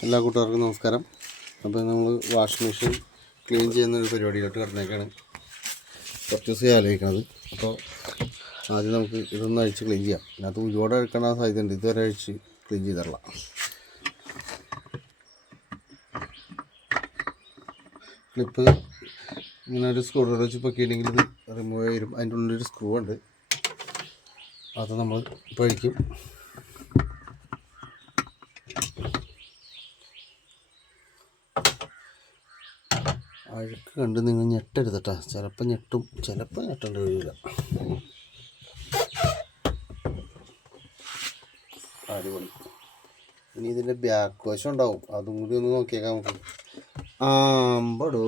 എല്ലാ കൂട്ടുകാർക്കും നമസ്കാരം. അപ്പോൾ നമ്മൾ വാഷിംഗ് മെഷീൻ ക്ലീൻ ചെയ്യുന്നൊരു പരിപാടിയിലോട്ട് കിടന്നേക്കാണ്. കുറച്ച് ദിവസം ആലോചിക്കണത്. അപ്പോൾ ആദ്യം നമുക്ക് ഇതൊന്ന് അഴിച്ച് ക്ലീൻ ചെയ്യാം. ഇതിനകത്ത് ഒരുപാട് അഴിക്കാൻ സാധ്യതയുണ്ട്. ഇതുവരെ അഴിച്ച് ക്ലീൻ ചെയ്തിട്ടുള്ള ക്ലിപ്പ് ഇങ്ങനെ ഒരു സ്ക്രൂ ഡ്രൈവർ വെച്ച് പൊക്കിയിട്ടുണ്ടെങ്കിൽ ഇത് റിമൂവ് വരും. അതിൻ്റെ ഉള്ളിലൊരു സ്ക്രൂ ഉണ്ട്, അത് നമ്മൾ ഇപ്പോൾ അഴിക്കും. അഴുക്ക് കണ്ട് നിങ്ങൾ ഞെട്ടരുതട്ടാ. ചിലപ്പോൾ ഞെട്ടും, ചിലപ്പോൾ ഞെട്ടേണ്ട കഴിയില്ല. അടിപൊളി. ഇനി ഇതിൻ്റെ ബാക്ക് വശം ഉണ്ടാവും, അതും കൂടി ഒന്ന് നോക്കിയേക്കാം നമുക്ക്. ആമ്പടോ,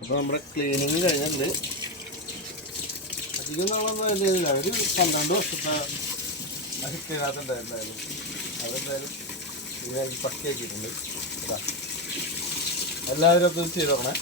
അപ്പോൾ നമ്മുടെ ക്ലീനിങ് കഴിഞ്ഞിട്ടുണ്ട്. അധികം നാളൊന്നും അതില്ല, ഒരു 12 വർഷത്തെ ഹിസ്റ്ററിനകത്തുണ്ടായിരുന്നു. അതെന്തായാലും ഇതിനെ പട്ടിയാക്കിയിട്ടുണ്ട്. എല്ലാവരും അത് ചെയ്ത് നോക്കണേ.